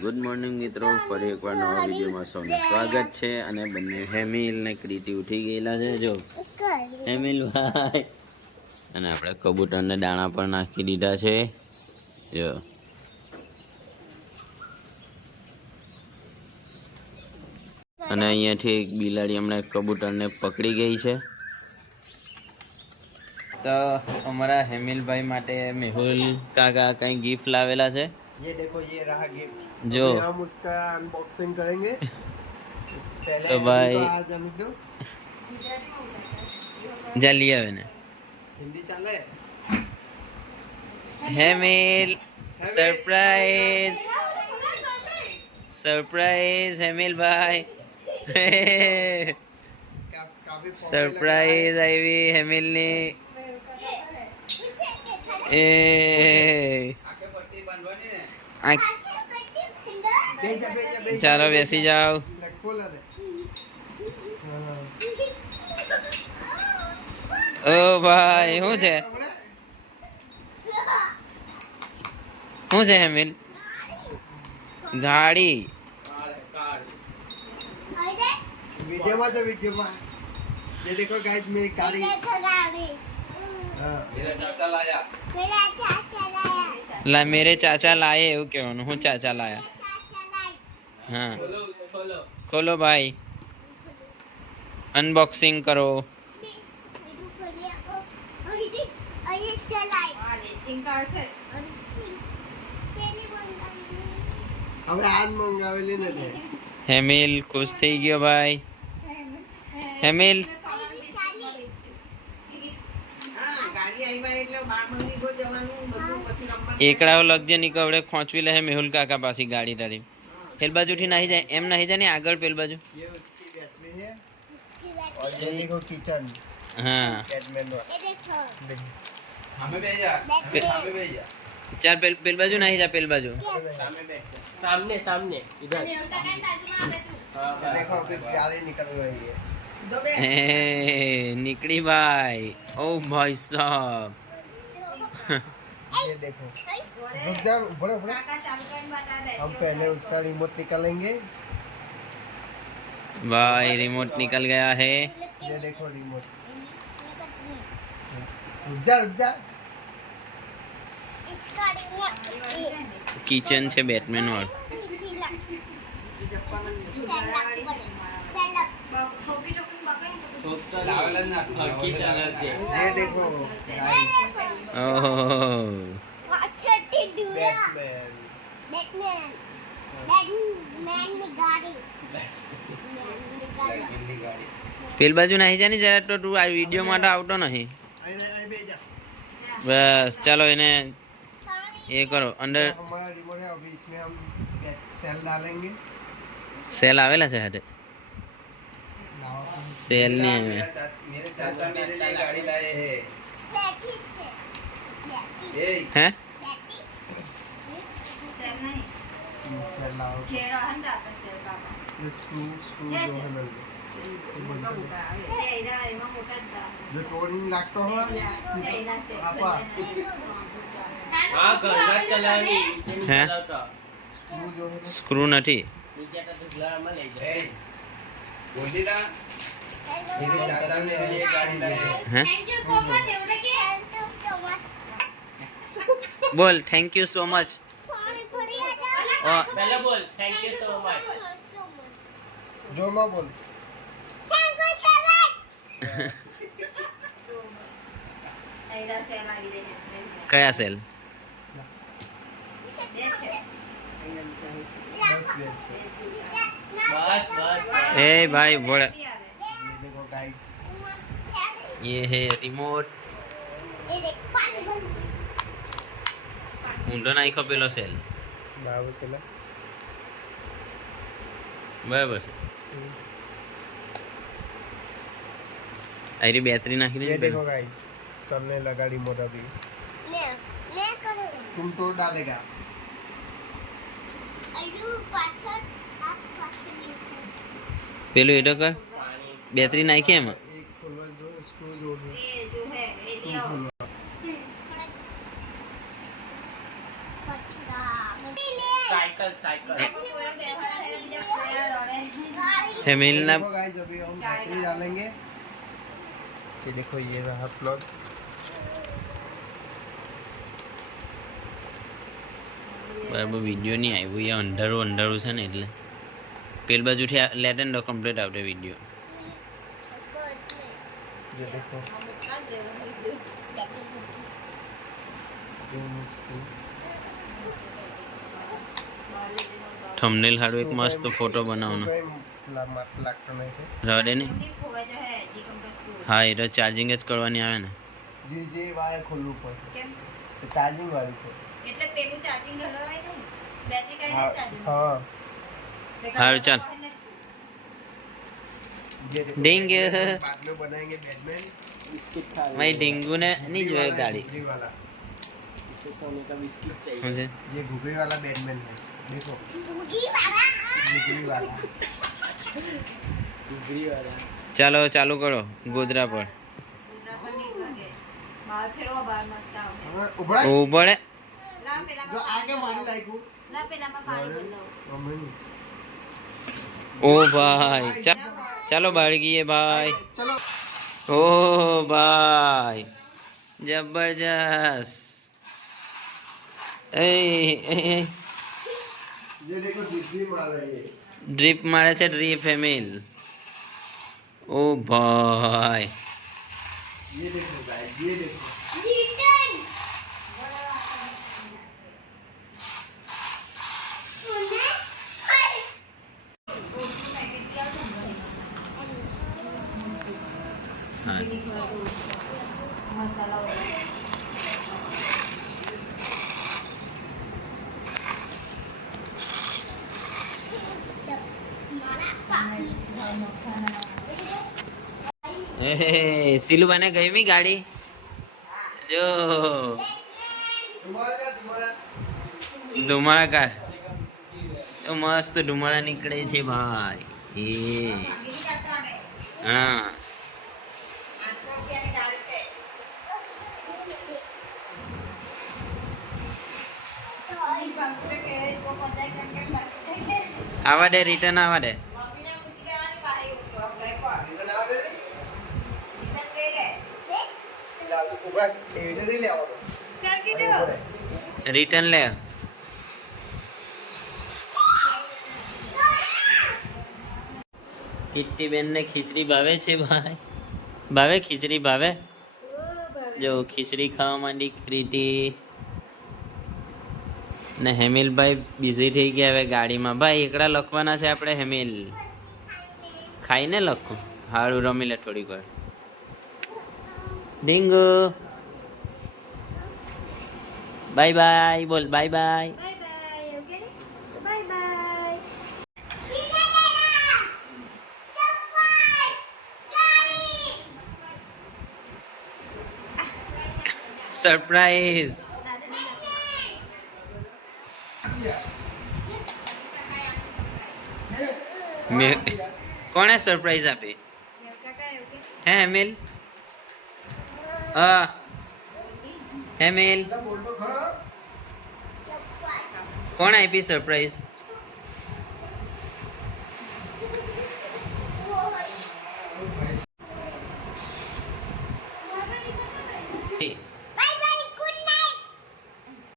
Good morning મિત્રો, ફરી એકવાર નવા વિડીયોમાં સૌનું સ્વાગત છે. અને બંને હેમિલ ને ક્રીતિ ઉઠી ગયેલા છે. જો હેમિલ ભાઈ, અને આપણે કબૂતરને દાણા પણ નાખી દીધા છે. જો અને અહીંયાથી એક બિલાડી હમણાં કબૂતરને પકડી ગઈ છે. તો અમારા હેમિલભાઈ માટે મેહુલ કાકા કઈ ગિફ્ટ લાવેલા છે. ये देखो, ये रहा गिफ्ट जो हम उसका अनबॉक्सिंग करेंगे। पहले तो भाई आ जाने दो। जा लिया मैंने हिंदी चले। हेमिल सरप्राइज सरप्राइज हेमिल भाई સરપ્રાઈઝ આવી હેમિલની. એ ચાલો બેસી જાઓ. ઓ ભાઈ, શું છે શું છે હેમિલ? ગાડી. वीडियो में तो वीडियो में ये देखो गाइस, मेरी गाड़ी। मेरा चाचा लाया ला मेरे चाचा लाए એવું કહેવાનું. હું ચાચા લાયા? હા, ખોલો ભાઈ, અનબોક્સિંગ કરો. હવે આજ મંગાવેલી ને લે. હેમિલ ખુશ થઈ ગયો ભાઈ. હેમિલ એકડાઓ લગજે નહીં કવડે ખોંચવી લે મેહુલ કાકા પાછી ગાડી તારી. પેલ બાજુથી નાહી જાય એમ નાહી જાય ને આગળ પેલ બાજુ. ये उसकी बैटरी है और ये देखो किचन। हाँ बैटमैन वाला। ये देखो हमें भेज जा, हमें भेज जा। ચાલ પેલ બાજુ નાહી જા. પેલ બાજુ सामने सामने इधर ये देखो अभी गाड़ी निकल रही है। હે નીકળી ભાઈ. ઓ ભાઈ સાहब, ये देखो, रुक जा, बड़े बड़े। हम पहले उसका रिमोट निकालेंगे। भाई रिमोट निकल गया है. ये देखो रिमोट। रुक जा। इसका रिमोट કિચન છે બેટમેન વાળું. हकी चला के ये देखो गाइस, ઓહો छोटी दुनिया बैटमैन। बैटमैन बैटमैन ની ગાડી પેલ બાજુ નાહી જા ને જરા. તો તું આ વિડીયો માટે આવતો નહીં. आई भेज जा। બસ ચાલો એને એ કરો. અંદર हमारा रिमोट है, अभी इसमें हम सेल डालेंगे। સેલ આવેલા છે હાથે. સેલ નહીં આવે. मेरे चाचा मेरे लिए गाड़ी लाए हैं। બેટરી છે બેટરી ए હે બેટરી सेल लाओ। ये स्क्रू जो है ना, जो टोरिंग लागतो हो आपा हाँ घर चलावी हैं? चलाता स्क्रू जो है ना, સ્ક્રૂ નથી. नीचे तो दुखला में ले जा ए बोली ना, मेरे चाचा ने ये गाड़ी लाई है। હે थैंक यू सो मच બોલ થેન્ક યુ સો મચ. पानी पड़ी आ जा पहले बोल थैंक यू सो मच जो मां बोल। थैंक यू सो मच કયા સેલ? बस बस એ ભાઈ બોલે. ये देखो गाइस, ये है रिमोट. ये देख पानी बंद ઊંધો નાખ્યો પેલો સેલ. बाबू चला। બરાબર છે. આરી બેટરી નાખી ये દે. देखो गाइस, चलने लगा रिमोट अभी। मैं करूँ तुम तोड़ डालेगा। अयू पाछड़ आप पाछड़ नीचे પેલું એ તો કર. બેટરી નાખી એમાં. एक खोलवा जो स्क्रू जो है, पछड़ा साइकिल साइकिल हेमिल ना देखो गाइस अभी हम बैटरी डालेंगे। ये देखो ये रहा प्लग। બરાબર વિડીયો નહીં આવ્યો, એ અંધારું અંધારું છે ને એટલે પેલ બાજુથી લેટ એન્ડ કમ્પ્લીટ આવતો વિડીયો. ये देखो થંબનેલ હારું એક મસ્ત ફોટો બનાવવાનો लागतो नहीं है। રડે ને. હા એ તો ચાર્જિંગ જ કરવાની આવે ને. जी जी वायर खोलવું પડશે તો ચાર્જિંગ વાળી છે એટલે પેલું ચાર્જિંગ હલવાય નહીં, બેટરી કાઢીને हाँ ચાર્જિંગ हाँ હારું ચાલ. ये देखो डिंग। बाद में बनाएंगे बैटमैन। बिस्किट खा ભાઈ ઢીંગુને નહીં જોઈએ ગાડી. घुघरी वाला इसे सोने का बिस्किट चाहिए શું છે? ये घुघरी वाला बैटमैन है देखो घुघरी वाला घुघरी वाला घुघरी वाला ચાલો ચાલુ કરો ગોદરા પર. ગુંદરા પર નહીં લાગે. બહાર ફેરવો, બહાર મસ્ત આવે. હવે ઉભરા ઉભળે. લા જો પેલામાં આગે વાળી લાગ્યું લા પેલામાં પાણી બદલાવો. મમ્મી ઓ ભાઈ ચાલો બાળી ગઈએ ભાઈ. चलो ઓ ભાઈ જબરજસ્ત. એ ये देखो डिग्री मार रही है ડ્રીપ મારે છે ડ્રીપ ફેમિલ. ઓ ભાઈ ये देखो गाइस ये देखो रिटर्न सुने हाय હા મસાલા વગેરે. એ સિલુબાને ગમી ગાડી જો तुम्हारा ધુમાડા કાર તો મસ્ત ધુમાડા નીકળે છે ભાઈ. એ હા આવા દે રિટર્ન આવા દે. उभरा एडे नहीं ले आओ ચાલ કીધું. રિટર્ન લે. કિટ્ટી બેન ને ખીચડી ભાવે છે ભાઈ. ભાવે ખીચડી ભાવે. જો ખીચડી ખાવા માંડી ક્રીટી ને હેમિલભાઈ બિઝી થઈ ગયા હવે ગાડીમાં. ભાઈ એકડા લખવાના છે આપણે હેમિલ. ખાઈને લખું હારું રમી લે થોડીક વાર. ડીંગુ બાય બાય બોલ bye bye. Bye bye. Okay ને? Bye bye. સરપ્રાઈઝ. કોણે સરપ્રાઈઝ આપી કાકા ઓકે. હે હેમિલ? હા હેમિલ बोल तो खरा કોણ આપી સરપ્રાઈઝ?